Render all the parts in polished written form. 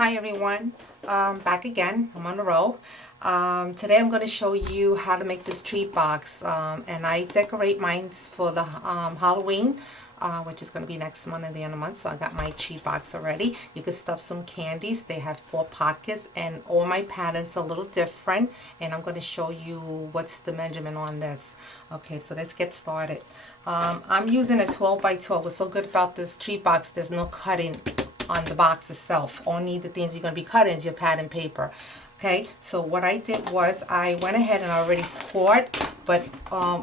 Hi everyone, back again. I'm on the roll. Today I'm going to show you how to make this tree box, and I decorate mine for the Halloween, which is going to be next month at the end of the month. So I got my tree box already. You can stuff some candies. They have 4 pockets, and all my patterns are a little different, and I'm going to show you what's the measurement on this. Okay, so let's get started. I'm using a 12 by 12. What's so good about this tree box, there's no cutting on the box itself. Only the things you're going to be cutting is your pattern paper. Okay, so what I did was I went ahead and I already scored, but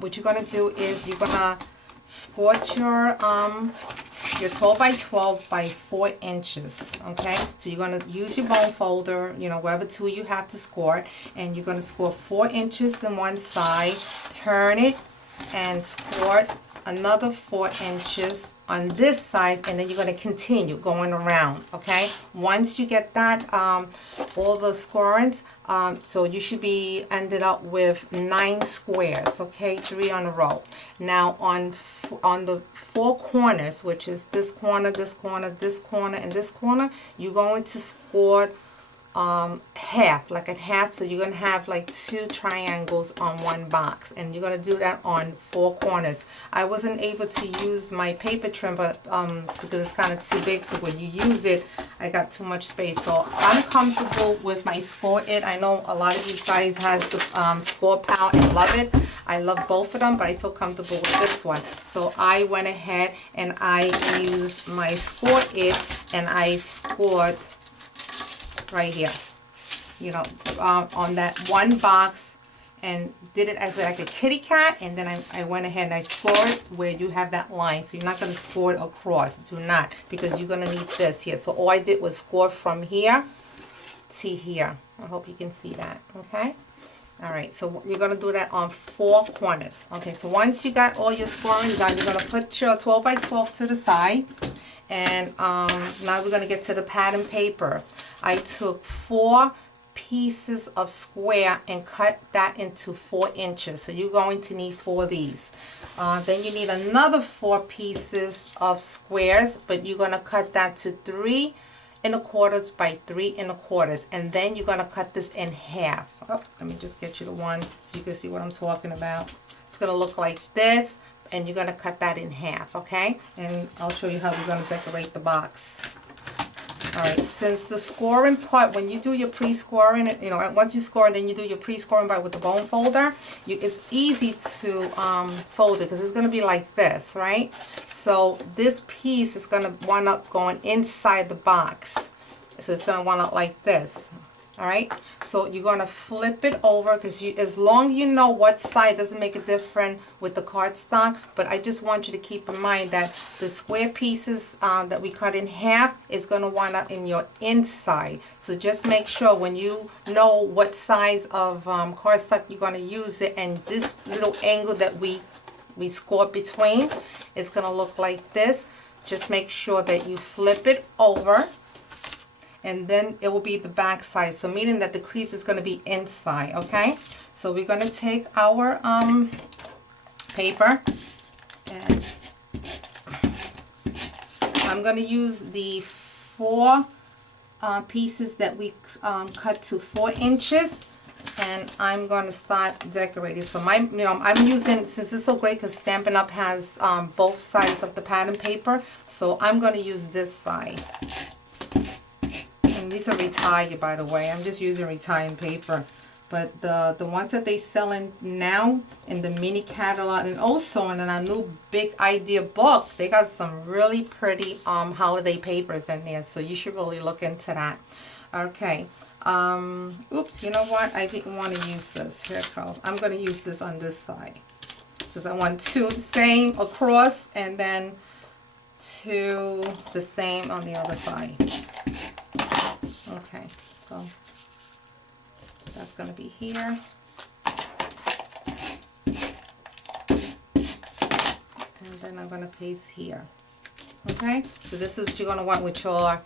what you're going to do is you're going to score your 12 by 12 by 4 inches. Okay, so you're going to use your bone folder, you know, whatever tool you have to score, and you're going to score 4 inches on one side, turn it, and score another 4 inches on this side, and then you're going to continue going around. Okay, once you get that all the scorings, so you should be ended up with 9 squares. Okay, 3 on a row. Now on the 4 corners, which is this corner, this corner, this corner, and this corner, you're going to score half, like a half. So you're going to have like 2 triangles on one box, and you're going to do that on 4 corners. I wasn't able to use my paper trim, but because it's kind of too big, so when you use it, I got too much space. So I'm comfortable with my Score It. I know a lot of you guys has the Score Pal and love it. I love both of them, but I feel comfortable with this one. So I went ahead and I used my Score It, and I scored right here, you know, on that one box, and did it as like a kitty cat, and then I went ahead and I scored where you have that line. So you're not going to score it across, do not, because you're going to need this here. So all I did was score from here to here. I hope you can see that. Okay, all right, so you're going to do that on 4 corners. Okay, so once you got all your scoring done, you're going to put your 12 by 12 to the side. And now we're going to get to the pattern paper. I took 4 pieces of square and cut that into 4 inches. So you're going to need 4 of these. Then you need another 4 pieces of squares, but you're going to cut that to 3 1/4 by 3 1/4. And then you're going to cut this in half. Oh, let me just get you the one so you can see what I'm talking about. It's going to look like this, and you're going to cut that in half, okay? And I'll show you how we're going to decorate the box. Alright, since the scoring part, when you do your pre-scoring, you know, once you score and then you do your pre-scoring part with the bone folder, it's easy to fold it, because it's going to be like this, right? So this piece is going to wind up going inside the box. So it's going to wind up like this. Alright, so you're going to flip it over, because as long as you know what side, doesn't make a difference with the cardstock, but I just want you to keep in mind that the square pieces that we cut in half is going to wind up in your inside. So just make sure when you know what size of cardstock you're going to use it, and this little angle that we score between, it's going to look like this. Just make sure that you flip it over, and then it will be the back side, so meaning that the crease is going to be inside. Okay, so we're going to take our paper, and I'm going to use the 4 pieces that we cut to 4 inches, and I'm going to start decorating. So I'm using, since it's so great because Stampin' Up! Has both sides of the pattern paper, so I'm going to use this side. And these are retired, by the way. I'm just using retired paper. But the ones that they selling now in the mini catalog, and also in our new Big Idea book, they got some really pretty holiday papers in there. So you should really look into that. Okay. Oops, you know what? I didn't want to use this. Here it goes. I'm going to use this on this side, because I want 2 the same across, and then 2 the same on the other side. Okay, so that's going to be here. And then I'm going to paste here. Okay, so this is what you're going to want with your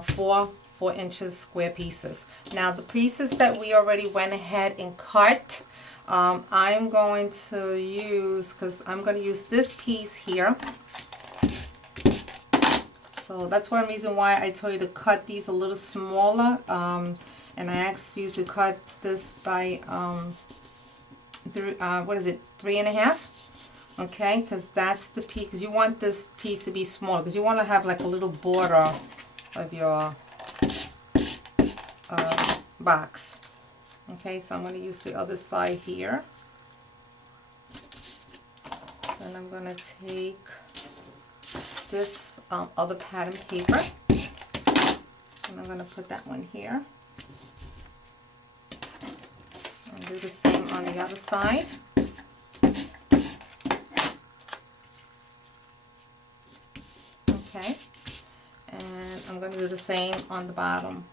4 inches square pieces. Now the pieces that we already went ahead and cut, I'm going to use, because I'm going to use this piece here. So that's one reason why I told you to cut these a little smaller, and I asked you to cut this by what is it, 3.5? Okay, because that's the piece, because you want this piece to be small, because you want to have like a little border of your box. Okay, so I'm going to use the other side here. And I'm going to take this other pattern paper, and I'm going to put that one here. And do the same on the other side. Okay, and I'm going to do the same on the bottom.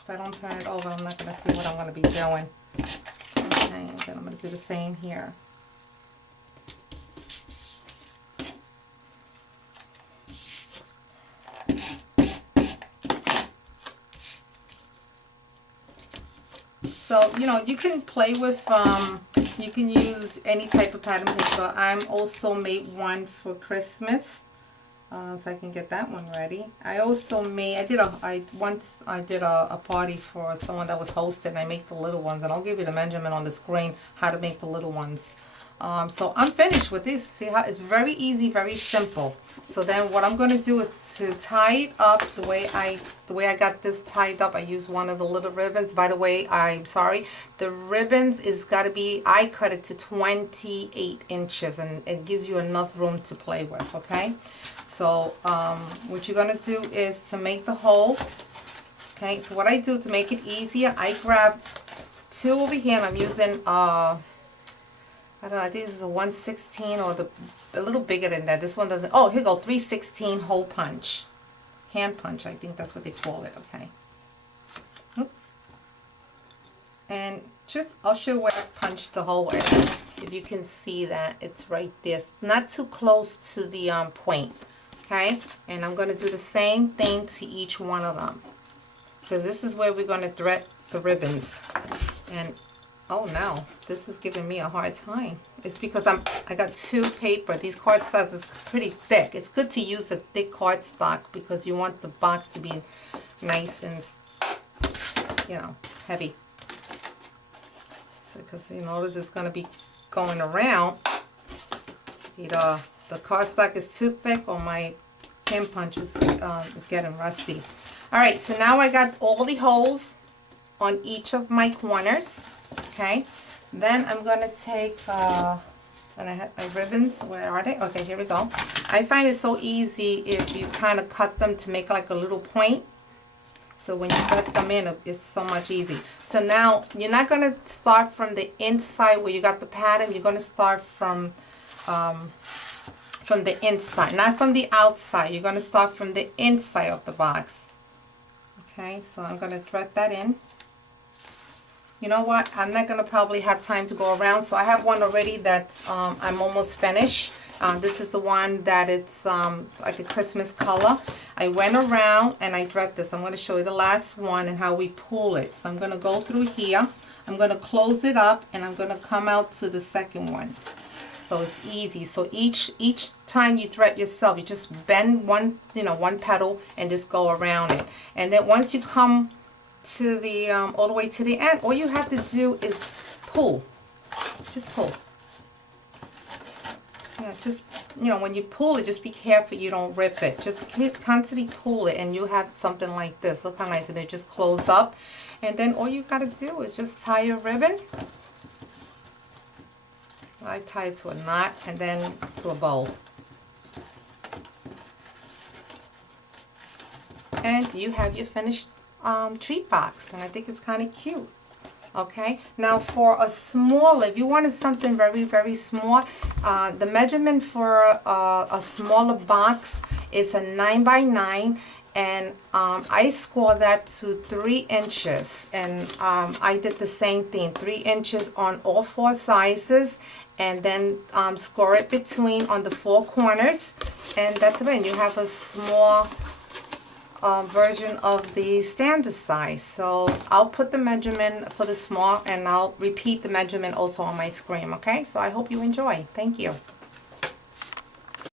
If I don't turn it over, I'm not going to see what I'm going to be doing. Okay, and then I'm going to do the same here. So, you know, you can play with, you can use any type of pattern paper. I'm also made one for Christmas. So I can get that one ready. I also made, once I did a party for someone that was hosted, and I make the little ones, and I'll give you the measurement on the screen how to make the little ones. So I'm finished with this. See how it's very easy, very simple. So then what I'm going to do is to tie it up the way I got this tied up. I used one of the little ribbons. By the way, I'm sorry, the ribbons is got to be, I cut it to 28 inches, and it gives you enough room to play with. Okay, so what you're going to do is to make the hole. Okay, so what I do to make it easier, I grab two over here, and I'm using I don't know, I think this is a 1/16 or a little bigger than that. This one doesn't, oh, here you go, 3/16 hole punch. Hand punch, I think that's what they call it, okay. And just, I'll show you where I punched the hole at. If you can see that, it's right there. Not too close to the point, okay. And I'm going to do the same thing to each one of them, because this is where we're going to thread the ribbons. And oh no, this is giving me a hard time. It's because I got two paper. These cardstocks is pretty thick. It's good to use a thick cardstock because you want the box to be nice and, you know, heavy. So because you notice it's going to be going around. Either the cardstock is too thick or my pin punch is getting rusty. All right, so now I got all the holes on each of my corners. Okay, then I'm going to take, and I have my ribbons, where are they? Okay, here we go. I find it so easy if you kind of cut them to make like a little point. So when you cut them in, it's so much easy. So now, you're not going to start from the inside where you got the pattern. You're going to start from the inside, not from the outside. You're going to start from the inside of the box. Okay, so I'm going to thread that in. You know what, I'm not going to probably have time to go around, so I have one already that I'm almost finished. This is the one that it's like a Christmas color. I went around and I thread this. I'm going to show you the last one and how we pull it. So I'm going to go through here. I'm going to close it up, and I'm going to come out to the second one. So it's easy. So each time you thread yourself, you just bend one, one petal and just go around it. And then once you come to the all the way to the end, all you have to do is pull. Just pull. Yeah, just when you pull it, just be careful you don't rip it. Just constantly pull it, and you have something like this. Look how nice, and it just close up. And then all you got to do is just tie your ribbon. I tie it to a knot and then to a bow. And you have your finished treat box, and I think it's kind of cute. Okay, now for a small, if you wanted something very, very small, the measurement for a smaller box is a 9 by 9, and I score that to 3 inches, and I did the same thing, 3 inches on all 4 sizes, and then score it between on the 4 corners, and that's about it. You have a small version of the standard size. So I'll put the measurement for the small and I'll repeat the measurement also on my screen, okay? So I hope you enjoy. Thank you.